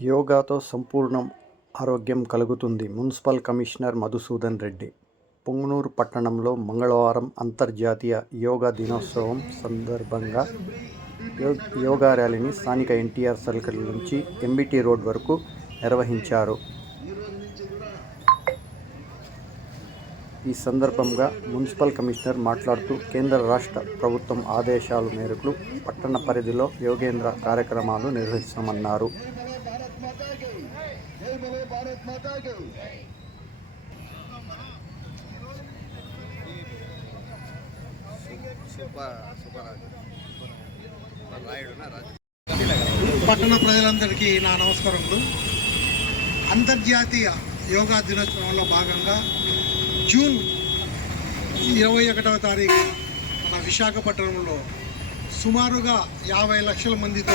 యోగాతో సంపూర్ణం ఆరోగ్యం కలుగుతుంది. Municipal commissioner Madhusudan Reddy. Punganur పట్టణంలో మంగళవారం అంతర్జాతీయ యోగా దినోత్సవం సందర్భంగా యో యోగా ర్యాలీని స్థానిక ఎన్టీఆర్ సర్కిల్ నుంచి ఎంబీటీ రోడ్ వరకు నిర్వహించారు. ఈ సందర్భంగా మున్సిపల్ కమిషనర్ మాట్లాడుతూ కేంద్ర రాష్ట్ర ప్రభుత్వం ఆదేశాల మేరకు పట్టణ పరిధిలో యోగేంద్ర కార్యక్రమాలు నిర్వహిస్తామన్నారు. పట్టణ ప్రజలందరికీ నా నమస్కారములు. అంతర్జాతీయ యోగా దినోత్సవంలో భాగంగా జూన్ ఇరవై ఒకటవ తారీఖు మన విశాఖపట్నంలో సుమారుగా యాభై లక్షల మందితో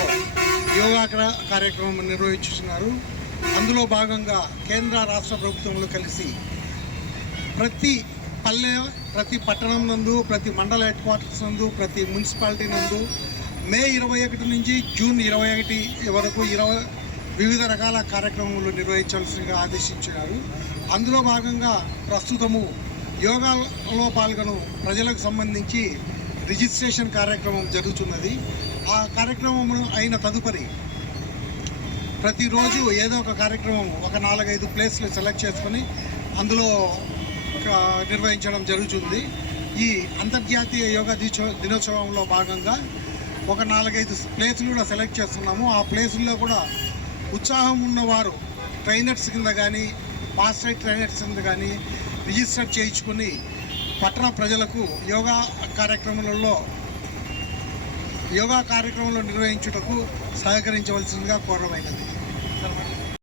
యోగా కార్యక్రమం నిర్వహించుతున్నారు అందులో భాగంగా కేంద్ర రాష్ట్ర ప్రభుత్వములు కలిసి ప్రతి పల్లె ప్రతి పట్టణం నందు ప్రతి మండల హెడ్ క్వార్టర్స్ నందు ప్రతి మున్సిపాలిటీ నందు మే ఇరవై ఒకటి నుంచి జూన్ ఇరవై ఒకటి వరకు ఇరవై వివిధ రకాల కార్యక్రమాలు నిర్వహించాల్సిందిగా ఆదేశించారు. అందులో భాగంగా ప్రస్తుతము యోగాలో పాల్గొను ప్రజలకు సంబంధించి రిజిస్ట్రేషన్ కార్యక్రమం జరుగుతున్నది. ఆ కార్యక్రమం అయిన తదుపరి ప్రతిరోజు ఏదో ఒక కార్యక్రమం ఒక నాలుగైదు ప్లేస్లు సెలెక్ట్ చేసుకొని అందులో నిర్వహించడం జరుగుతుంది. ఈ అంతర్జాతీయ యోగా దినోత్సవ దినోత్సవంలో భాగంగా ఒక నాలుగైదు ప్లేసులు కూడా సెలెక్ట్ చేస్తున్నాము. ఆ ప్లేసుల్లో కూడా ఉత్సాహం ఉన్నవారు ట్రైనర్స్ కింద కానీ మాస్టర్ ట్రైనర్స్ కింద కానీ రిజిస్టర్ చేయించుకుని పట్టణ ప్రజలకు యోగా కార్యక్రమాలలో యోగా కార్యక్రమంలో నిర్వహించుటకు సహకరించవలసిందిగా కోరమైనది.